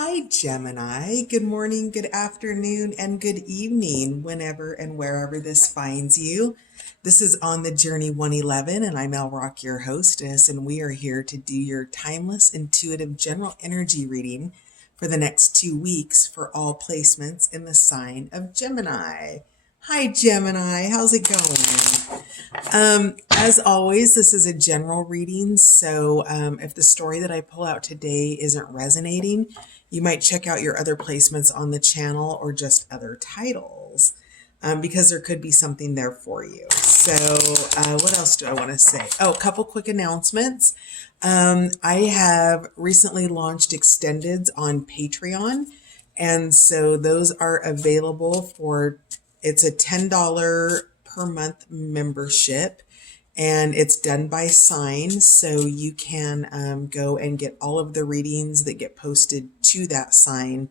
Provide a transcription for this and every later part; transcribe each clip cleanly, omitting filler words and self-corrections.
Hi, Gemini. Good morning, good afternoon, and good evening, whenever and wherever this finds you. This is On the Journey 111, and I'm El Rock, your hostess, and we are here to do your timeless, intuitive general energy reading for the next 2 weeks for all placements in the sign of Gemini. Hi, Gemini. How's it going? As always, this is a general reading, so if the story that I pull out today isn't resonating, you might check out your other placements on the channel or just other titles, because there could be something there for you. So what else do I want to say? Oh, a couple quick announcements. I have recently launched extendeds on Patreon, and so those are available for, it's a $10 per month membership, and it's done by sign, so you can go and get all of the readings that get posted to that sign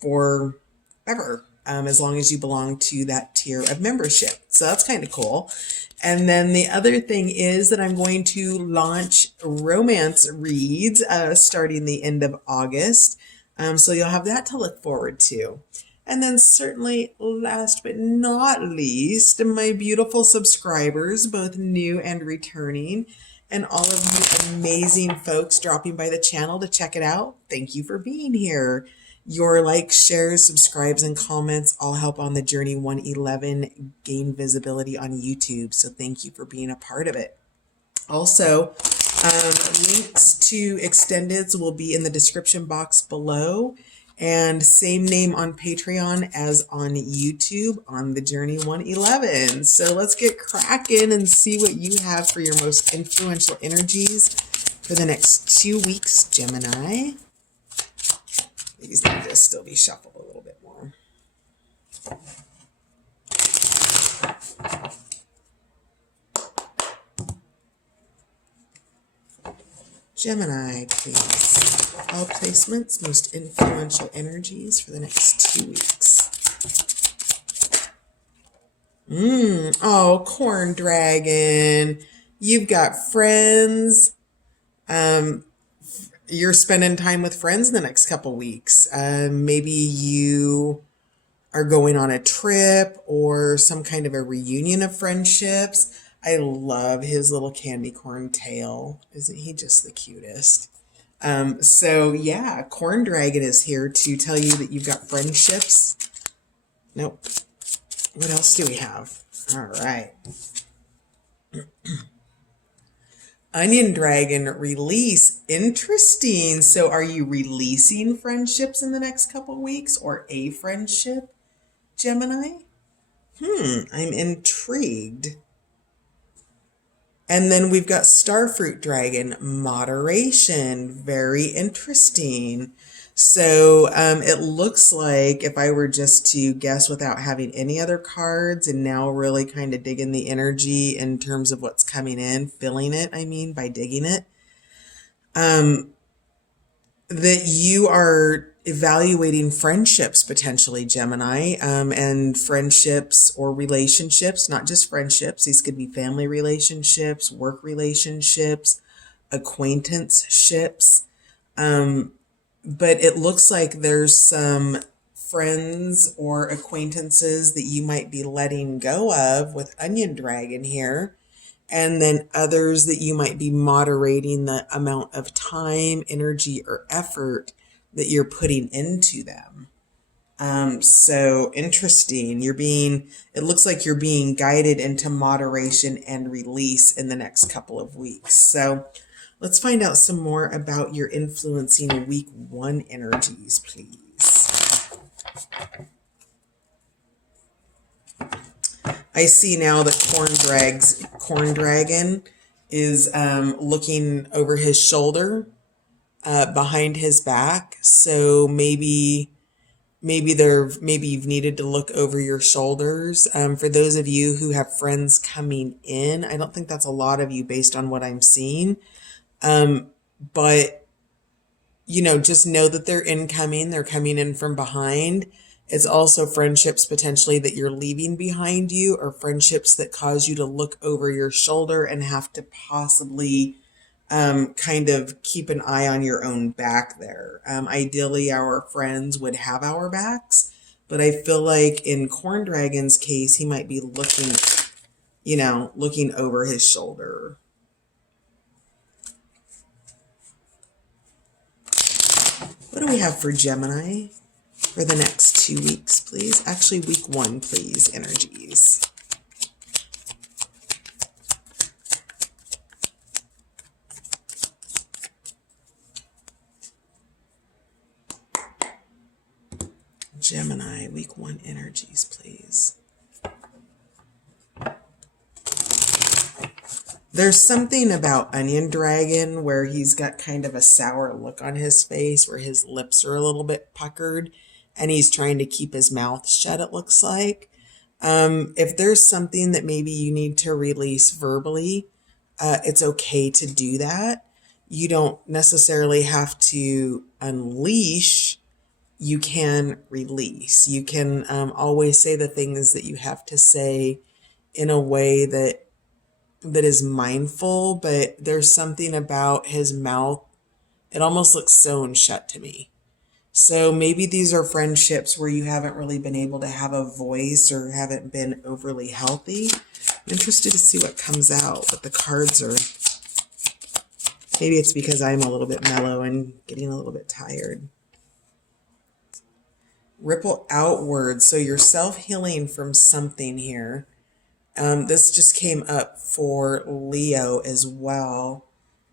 forever, as long as you belong to that tier of membership. So that's kind of cool. And then the other thing is that I'm going to launch romance reads starting the end of August. So you'll have that to look forward to. And then certainly last but not least, my beautiful subscribers, both new and returning, and all of you amazing folks dropping by the channel to check it out. Thank you for being here. Your likes, shares, subscribes, and comments all help On the Journey 111 gain visibility on YouTube. So thank you for being a part of it. Also, links to extendeds will be in the description box below. And same name on Patreon as on YouTube, On the Journey 111. So let's get cracking and see what you have for your most influential energies for the next 2 weeks, Gemini. These need to still be shuffled a little bit more. Gemini, please. All placements, most influential energies for the next 2 weeks. Oh, Corn Dragon. You've got friends. You're spending time with friends in the next couple weeks. Maybe you are going on a trip or some kind of a reunion of friendships. I love his little candy corn tail. Isn't he just the cutest? So yeah, Corn Dragon is here to tell you that you've got friendships. Nope. What else do we have? All right. Onion Dragon, release. Interesting. So are you releasing friendships in the next couple weeks, or a friendship, Gemini? I'm intrigued. And then we've got Starfruit Dragon, moderation. Very interesting. So it looks like, if I were just to guess without having any other cards and now really kind of digging the energy in terms of what's coming in, feeling it, I mean, by digging it, that you are evaluating friendships potentially, Gemini, and friendships or relationships, not just friendships. These could be family relationships, work relationships, acquaintanceships. But it looks like there's some friends or acquaintances that you might be letting go of with Onion Dragon here. And then others that you might be moderating the amount of time, energy, or effort that you're putting into them. So interesting. It looks like you're being guided into moderation and release in the next couple of weeks. So let's find out some more about your influencing week 1 energies, please. I see now that Corn Dragon is looking over his shoulder, behind his back. So maybe you've needed to look over your shoulders. For those of you who have friends coming in, I don't think that's a lot of you based on what I'm seeing. But just know that they're incoming. They're coming in from behind. It's also friendships potentially that you're leaving behind you, or friendships that cause you to look over your shoulder and have to possibly kind of keep an eye on your own back there. Ideally, our friends would have our backs, but I feel like in Corn Dragon's case, he might be looking, looking over his shoulder. What do we have for Gemini for the next 2 weeks, please? Actually, week 1, please, energies. Gemini, week 1 energies, please. There's something about Onion Dragon where he's got kind of a sour look on his face, where his lips are a little bit puckered, and he's trying to keep his mouth shut, it looks like. If there's something that maybe you need to release verbally, it's okay to do that. You don't necessarily have to unleash. You can release. You can always say the things that you have to say in a way that is mindful, but there's something about his mouth. It almost looks sewn shut to me. So maybe these are friendships where you haven't really been able to have a voice or haven't been overly healthy. I'm interested to see what comes out, but the cards are, maybe it's because I'm a little bit mellow and getting a little bit tired. Ripple outward. So you're self-healing from something here. This just came up for Leo as well.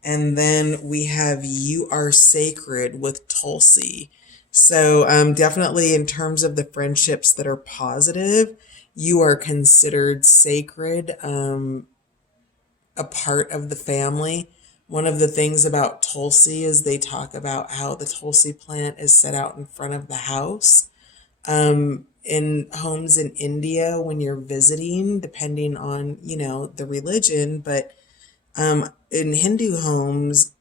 And then we have You Are Sacred with Tulsi. So definitely in terms of the friendships that are positive, you are considered sacred, a part of the family. One of the things about Tulsi is they talk about how the Tulsi plant is set out in front of the house. In homes in India, when you're visiting, depending on, the religion, but in Hindu homes,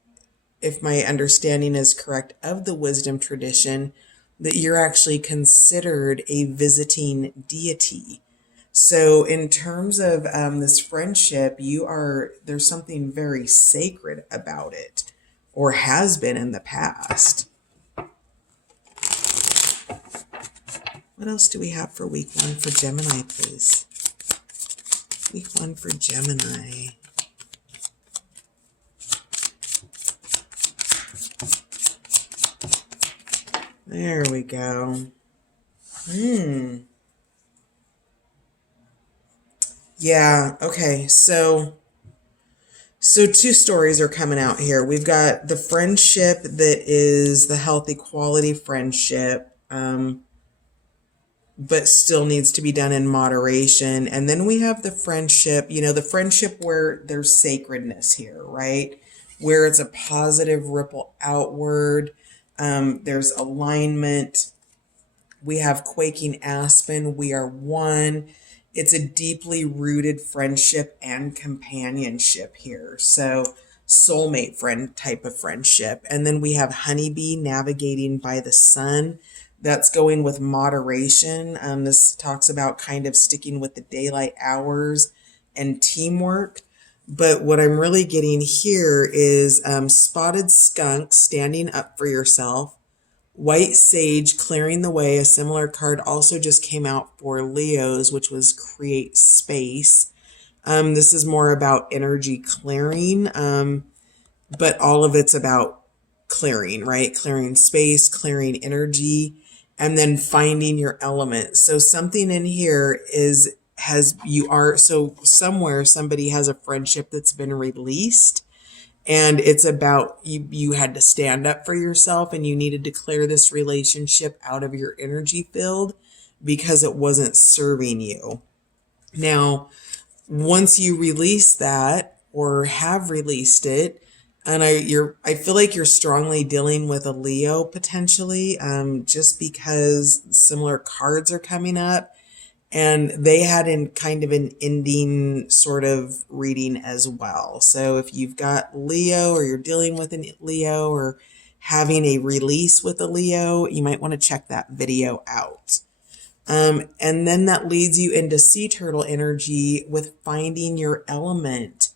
if my understanding is correct of the wisdom tradition, that you're actually considered a visiting deity. So in terms of this friendship, there's something very sacred about it, or has been in the past. What else do we have for week 1 for Gemini, please? Week 1 for Gemini. There we go. Yeah, okay. So 2 stories are coming out here. We've got the friendship that is the healthy quality friendship, but still needs to be done in moderation. And then we have the friendship, the friendship where there's sacredness here, right? Where it's a positive ripple outward. There's alignment. We have Quaking Aspen. We are one. It's a deeply rooted friendship and companionship here. So soulmate friend type of friendship. And then we have Honeybee navigating by the sun. That's going with moderation. This talks about kind of sticking with the daylight hours and teamwork. But what I'm really getting here is spotted skunk standing up for yourself. White sage clearing the way. A similar card also just came out for Leos, which was create space. This is more about energy clearing, but all of it's about clearing, right? Clearing space, clearing energy, and then finding your element. So something in here somewhere somebody has a friendship that's been released, and it's about you had to stand up for yourself, and you needed to clear this relationship out of your energy field because it wasn't serving you. Now, once you release that or have released it, and I feel like you're strongly dealing with a Leo potentially, just because similar cards are coming up, and they had kind of an ending sort of reading as well. So if you've got Leo, or you're dealing with a Leo, or having a release with a Leo, you might want to check that video out. And then that leads you into sea turtle energy with finding your element.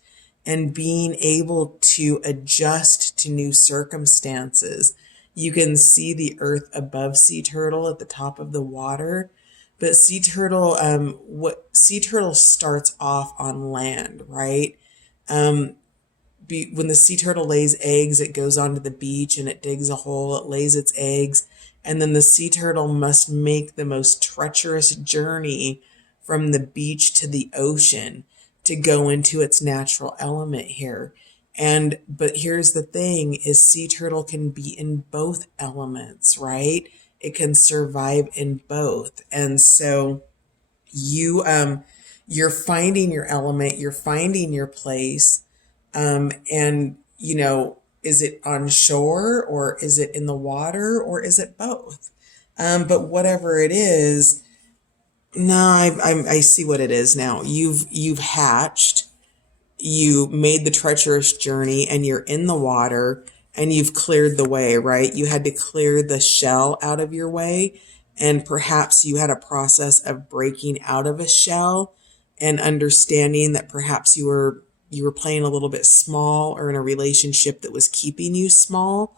and being able to adjust to new circumstances. You can see the earth above sea turtle at the top of the water, but sea turtle starts off on land, right? When the sea turtle lays eggs, it goes onto the beach and it digs a hole, it lays its eggs, and then the sea turtle must make the most treacherous journey from the beach to the ocean to go into its natural element here. But here's the thing is sea turtle can be in both elements, right? It can survive in both. And so you're finding your element, you're finding your place. And is it on shore or is it in the water or is it both? But whatever it is, no, I see what it is now. You've hatched, you made the treacherous journey, and you're in the water, and you've cleared the way, right? You had to clear the shell out of your way, and perhaps you had a process of breaking out of a shell and understanding that perhaps you were playing a little bit small or in a relationship that was keeping you small.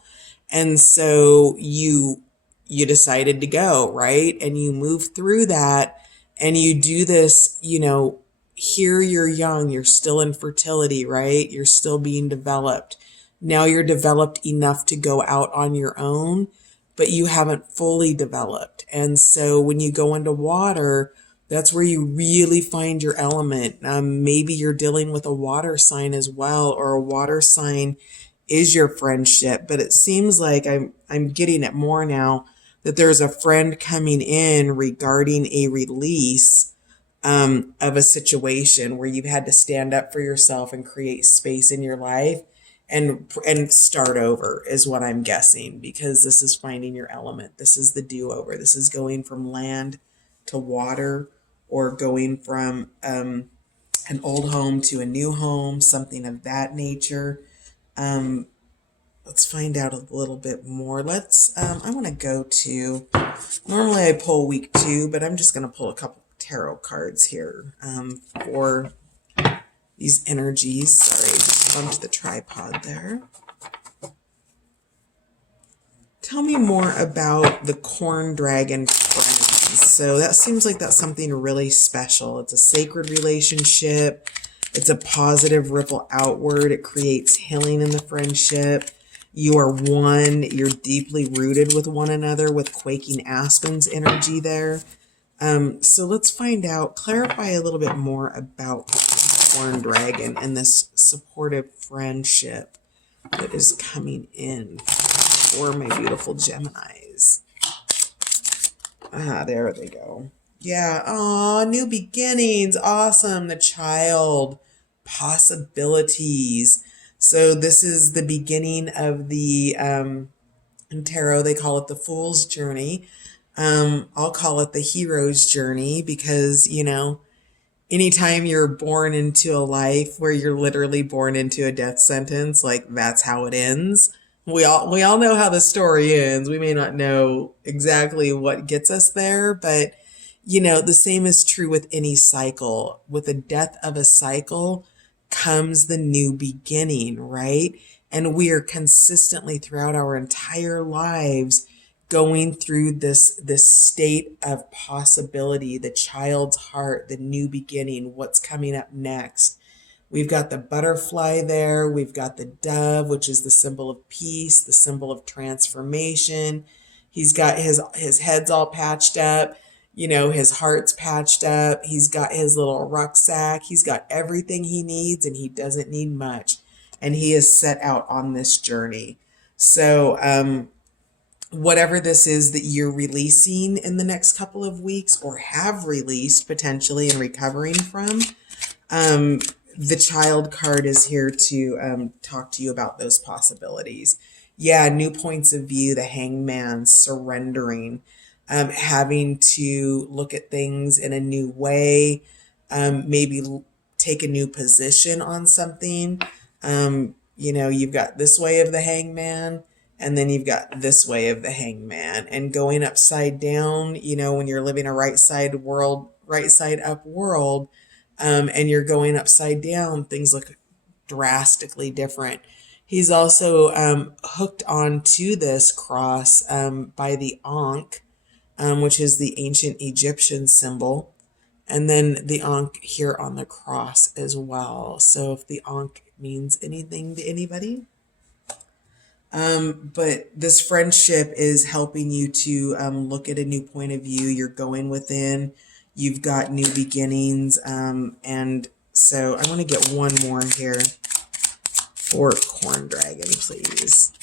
And so you decided to go, right? And you move through that and you do this, here you're young, you're still in fertility, right? You're still being developed. Now you're developed enough to go out on your own, but you haven't fully developed. And so when you go into water, that's where you really find your element. Maybe you're dealing with a water sign as well, or a water sign is your friendship. But it seems like I'm getting it more now that there's a friend coming in regarding a release of a situation where you've had to stand up for yourself and create space in your life and start over is what I'm guessing, because this is finding your element. This is the do-over. This is going from land to water, or going from an old home to a new home, something of that nature. Let's find out a little bit more. I want to go to, normally I pull week 2, but I'm just going to pull a couple tarot cards here for these energies. Sorry, just bumped the tripod there. Tell me more about the corn dragon friends. So that seems like that's something really special. It's a sacred relationship. It's a positive ripple outward. It creates healing in the friendship. You are one. You're deeply rooted with one another with quaking aspens energy there. So let's find out, clarify a little bit more about the corn dragon and this supportive friendship that is coming in for my beautiful Geminis. There they go. Yeah, new beginnings. Awesome. The child. Possibilities. So this is the beginning of the, in tarot, they call it the fool's journey. I'll call it the hero's journey because, anytime you're born into a life where you're literally born into a death sentence, like that's how it ends. We all know how the story ends. We may not know exactly what gets us there, but the same is true with any cycle. With the death of a cycle comes the new beginning, right? And we are consistently throughout our entire lives going through this state of possibility, the child's heart, the new beginning, what's coming up next. We've got the butterfly there. We've got the dove, which is the symbol of peace, the symbol of transformation. He's got his head's all patched up. His heart's patched up. He's got his little rucksack. He's got everything he needs and he doesn't need much. And he is set out on this journey. So, whatever this is that you're releasing in the next couple of weeks or have released potentially and recovering from, the child card is here to talk to you about those possibilities. Yeah, new points of view, the hangman, surrendering, having to look at things in a new way, maybe take a new position on something. You've got this way of the hangman, and then you've got this way of the hangman, and going upside down, when you're living a right side up world, and you're going upside down, things look drastically different. He's also hooked on to this cross by the Ankh, which is the ancient Egyptian symbol, and then the Ankh here on the cross as well. So if the Ankh means anything to anybody. But this friendship is helping you to look at a new point of view. You're going within. You've got new beginnings. And so I want to get one more here for Corn Dragon, please.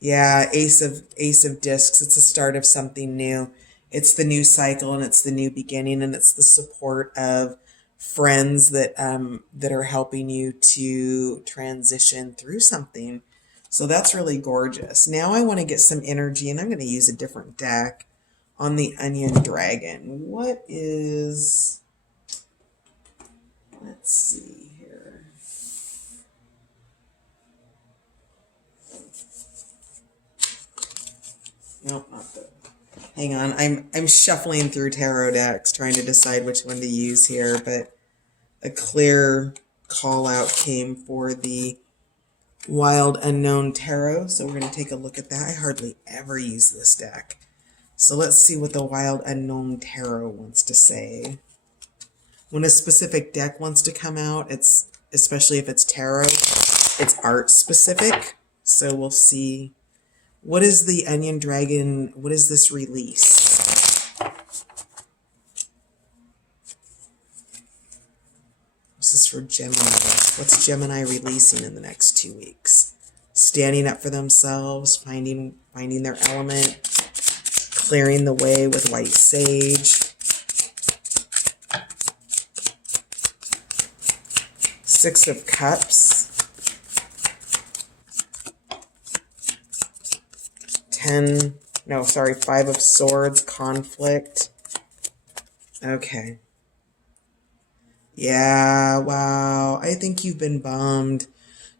Yeah, Ace of Discs. It's the start of something new. It's the new cycle, and it's the new beginning, and it's the support of friends that that are helping you to transition through something. So that's really gorgeous. Now I want to get some energy, and I'm going to use a different deck on the Onion Dragon. What is... Let's see here. Nope, not that. Hang on, I'm shuffling through tarot decks trying to decide which one to use here, but a clear call out came for the Wild Unknown Tarot, so we're going to take a look at that. I hardly ever use this deck. So let's see what the Wild Unknown Tarot wants to say. When a specific deck wants to come out, it's, especially if it's tarot, it's art specific. So we'll see. What is the Onion Dragon? What is this release? This is for Gemini. What's Gemini releasing in the next 2 weeks? Standing up for themselves, finding their element, clearing the way with white sage. Six of Cups. 5 of Swords, conflict. Okay. Yeah, wow. I think you've been bummed.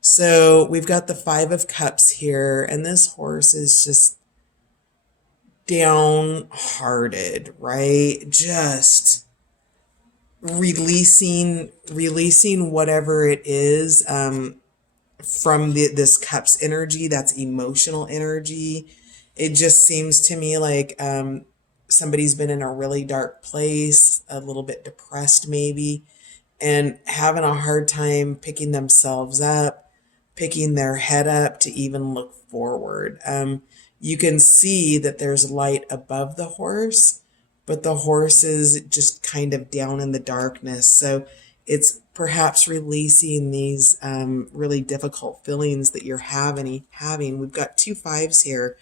So we've got the 5 of Cups here, and this horse is just downhearted, right? Just releasing whatever it is from this Cups energy. That's emotional energy. It just seems to me like somebody's been in a really dark place, a little bit depressed maybe, and having a hard time picking themselves up, picking their head up to even look forward. You can see that there's light above the horse, but the horse is just kind of down in the darkness. So it's perhaps releasing these really difficult feelings that you're having. We've got 2 5s here,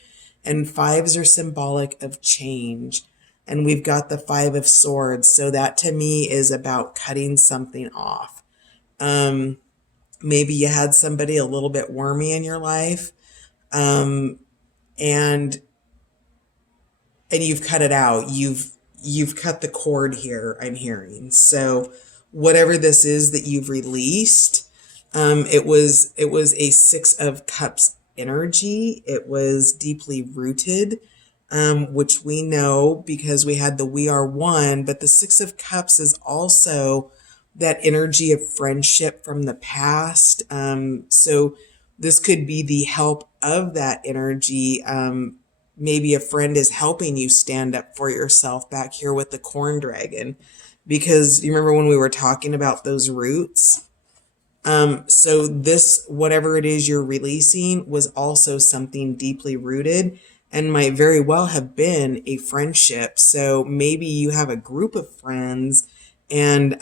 and 5s are symbolic of change. And we've got the 5 of Swords. So that to me is about cutting something off. Maybe you had somebody a little bit wormy in your life, and you've cut it out. You've cut the cord here, I'm hearing. So whatever this is that you've released, it was a 6 of Cups energy. It was deeply rooted, which we know because we had the We Are One, but the 6 of Cups is also that energy of friendship from the past. So this could be the help of that energy. Maybe a friend is helping you stand up for yourself back here with the Corn Dragon, because you remember when we were talking about those roots? So this, whatever it is you're releasing, was also something deeply rooted and might very well have been a friendship. So maybe you have a group of friends and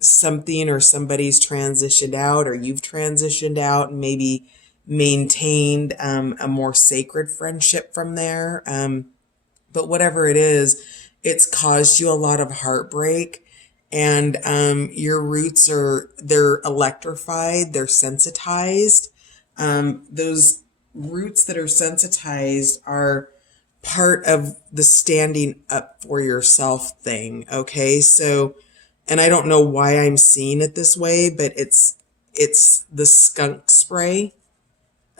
something or somebody's transitioned out, or you've transitioned out and maybe maintained a more sacred friendship from there. But whatever it is, it's caused you a lot of heartbreak, and your roots they're electrified, they're sensitized. Those roots that are sensitized are part of the standing up for yourself thing. Okay. So, and I don't know why I'm seeing it this way, but it's the skunk spray.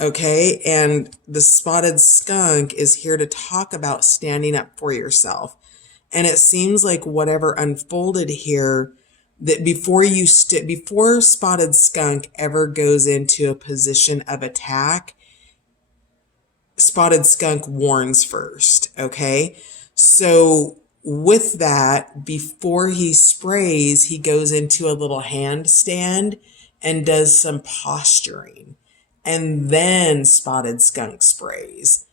Okay. And the spotted skunk is here to talk about standing up for yourself. And it seems like whatever unfolded here that before Spotted Skunk ever goes into a position of attack, Spotted Skunk warns first, okay? So with that, before he sprays, he goes into a little handstand and does some posturing. And then Spotted Skunk sprays.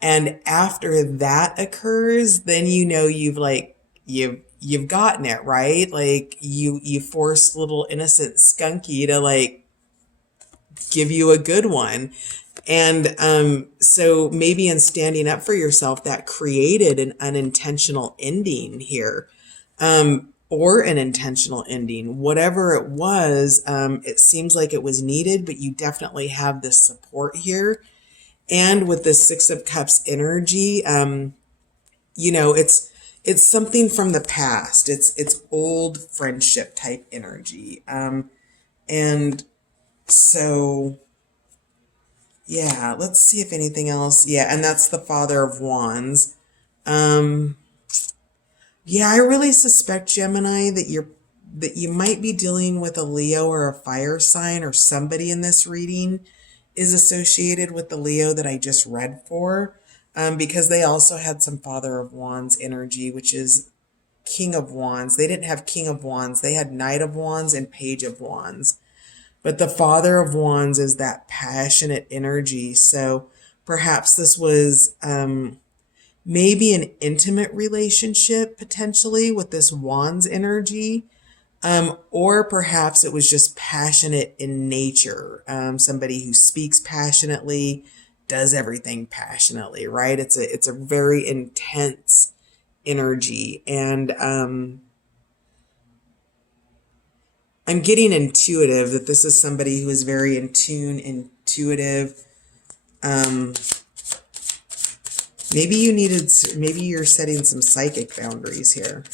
And after that occurs, then you know you've gotten it, right? Like you force little innocent Skunky to like give you a good one. And so maybe in standing up for yourself, that created an unintentional ending here, or an intentional ending. Whatever it was, it seems like it was needed, but you definitely have this support here. And with the Six of Cups energy, it's something from the past. It's old friendship type energy. And so yeah, let's see if anything else. Yeah, and that's the Father of Wands. Um, yeah, I really suspect, Gemini, that you might be dealing with a Leo or a fire sign, or somebody in this reading is associated with the Leo that I just read for, because they also had some Father of Wands energy, which is King of Wands. They didn't have King of Wands. They had Knight of Wands and Page of Wands. But the Father of Wands is that passionate energy. So perhaps this was maybe an intimate relationship potentially with this Wands energy. Or perhaps it was just passionate in nature. Somebody who speaks passionately, does everything passionately, right? It's a very intense energy. And I'm getting intuitive that this is somebody who is very in tune, intuitive. Um, maybe you're setting some psychic boundaries here,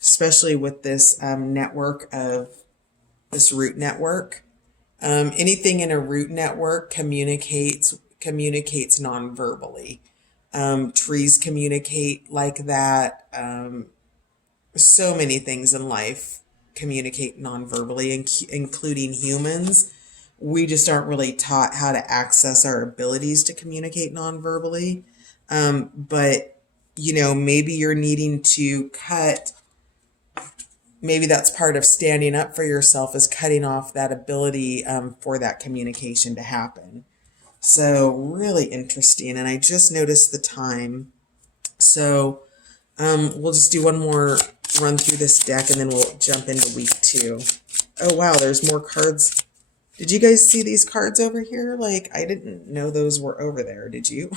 especially with this network of this root network. Anything in a root network communicates non-verbally. Trees communicate like that. So many things in life communicate non-verbally, including humans. We just aren't really taught how to access our abilities to communicate non-verbally. But, maybe you're needing to maybe that's part of standing up for yourself, is cutting off that ability for that communication to happen. So really interesting. And I just noticed the time. So we'll just do one more run through this deck and then we'll jump into week 2. Oh, wow, there's more cards. Did you guys see these cards over here? Like, I didn't know those were over there. Did you?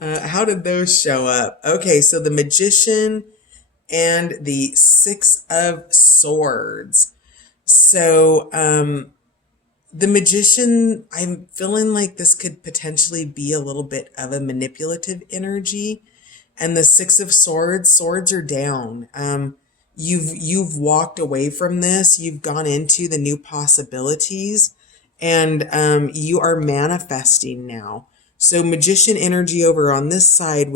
How did those show up? Okay, so the Magician and the Six of Swords. So the Magician, I'm feeling like this could potentially be a little bit of a manipulative energy. And the Six of Swords, swords are down. You've walked away from this. You've gone into the new possibilities, and you are manifesting now. So Magician energy over on this side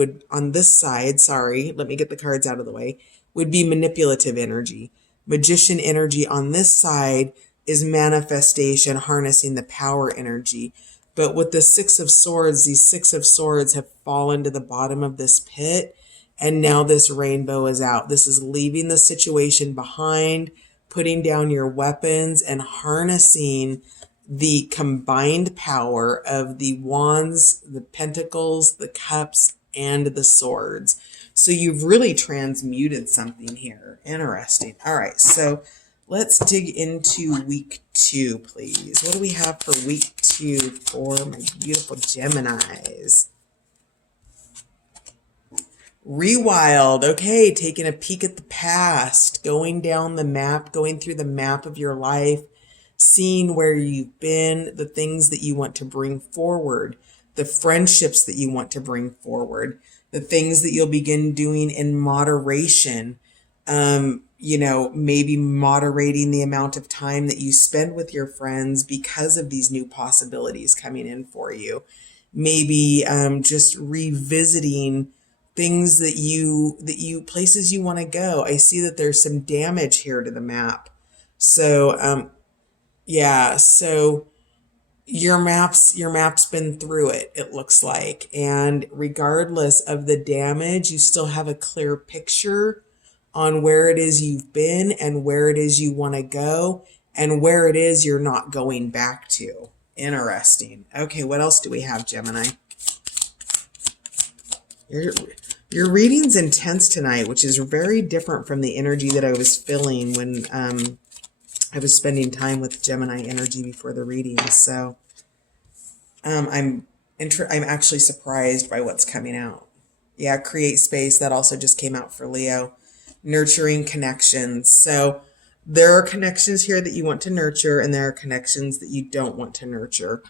sorry, let me get the cards out of the way, would be manipulative energy. Magician energy on this side is manifestation, harnessing the power energy. But with the Six of Swords, these Six of Swords have fallen to the bottom of this pit, and now this rainbow is out. This is leaving the situation behind, putting down your weapons, and harnessing the combined power of the wands, the pentacles, the cups, and the swords. So you've really transmuted something here. Interesting. All right, so let's dig into week 2, please. What do we have for week 2 for my beautiful Geminis? Rewild. Okay, taking a peek at the past, going down the map, going through the map of your life, seeing where you've been, the things that you want to bring forward, the friendships that you want to bring forward, the things that you'll begin doing in moderation. Maybe moderating the amount of time that you spend with your friends because of these new possibilities coming in for you. Maybe just revisiting things places you want to go. I see that there's some damage here to the map. So, yeah, so your map's been through it looks like. And regardless of the damage, you still have a clear picture on where it is you've been and where it is you want to go and where it is you're not going back to. Interesting. Okay, what else do we have, Gemini? Your reading's intense tonight, which is very different from the energy that I was feeling when I was spending time with Gemini energy before the reading. So I'm actually surprised by what's coming out. Yeah, create space. That also just came out for Leo. Nurturing connections. So there are connections here that you want to nurture, and there are connections that you don't want to nurture.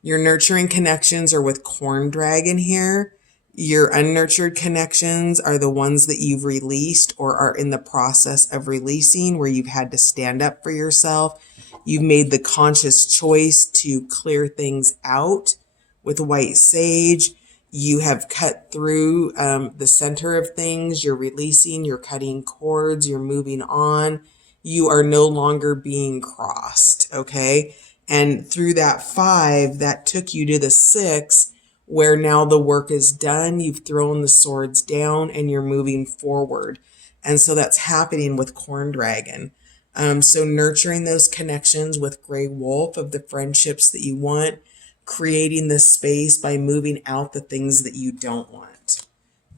Your nurturing connections are with Corn Dragon here. Your unnurtured connections are the ones that you've released or are in the process of releasing, where you've had to stand up for yourself. You've made the conscious choice to clear things out with White Sage. You have cut through the center of things. You're releasing, you're cutting cords, you're moving on. You are no longer being crossed, okay? And through that 5, that took you to the 6, where now the work is done. You've thrown the swords down and you're moving forward. And so that's happening with Corn Dragon. So nurturing those connections with Gray Wolf of the friendships that you want, creating this space by moving out the things that you don't want.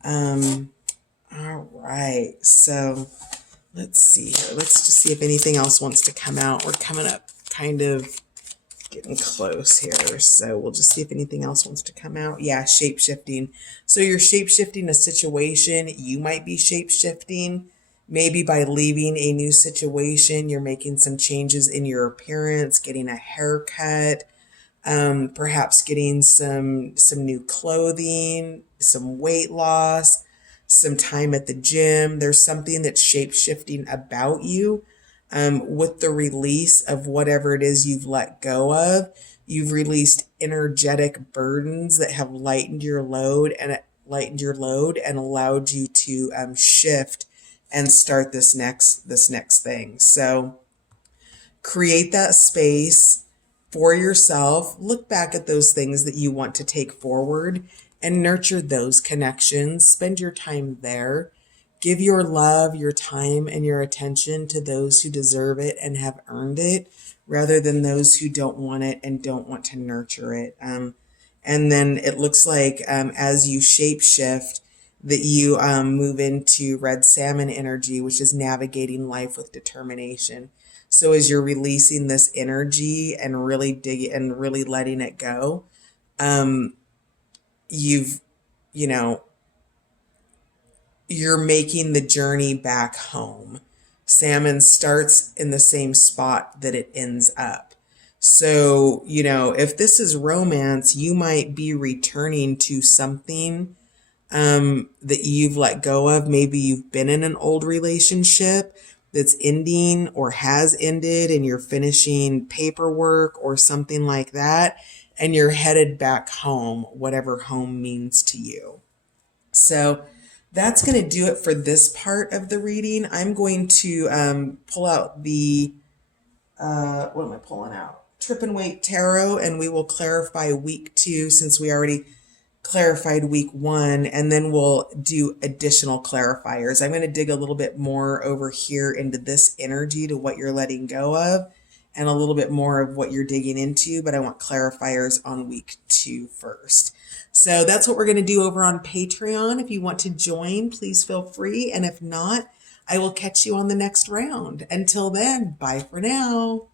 All right. So let's see here. Let's just see if anything else wants to come out. We're coming up kind of getting close here. So we'll just see if anything else wants to come out. Yeah, shape-shifting. So you're shape-shifting a situation. You might be shape-shifting. Maybe by leaving a new situation, you're making some changes in your appearance, getting a haircut, perhaps getting some new clothing, some weight loss, some time at the gym. There's something that's shape-shifting about you. With the release of whatever it is you've let go of, you've released energetic burdens that have lightened your load and allowed you to shift and start this next thing. So create that space for yourself. Look back at those things that you want to take forward and nurture those connections. Spend your time there. Give your love, your time, and your attention to those who deserve it and have earned it, rather than those who don't want it and don't want to nurture it. And then it looks like as you shapeshift, that you move into Red Salmon energy, which is navigating life with determination. So as you're releasing this energy and really letting it go, you're making the journey back home. Salmon starts in the same spot that it ends up. So, if this is romance, you might be returning to something that you've let go of. Maybe you've been in an old relationship that's ending or has ended, and you're finishing paperwork or something like that, and you're headed back home, whatever home means to you. So that's going to do it for this part of the reading. I'm going to pull out the, what am I pulling out? Trip and Wait Tarot, and we will clarify week 2 since we already clarified week 1, and then we'll do additional clarifiers. I'm going to dig a little bit more over here into this energy to what you're letting go of, and a little bit more of what you're digging into, but I want clarifiers on week 2 first. So that's what we're going to do over on Patreon. If you want to join, please feel free. And if not, I will catch you on the next round. Until then, bye for now.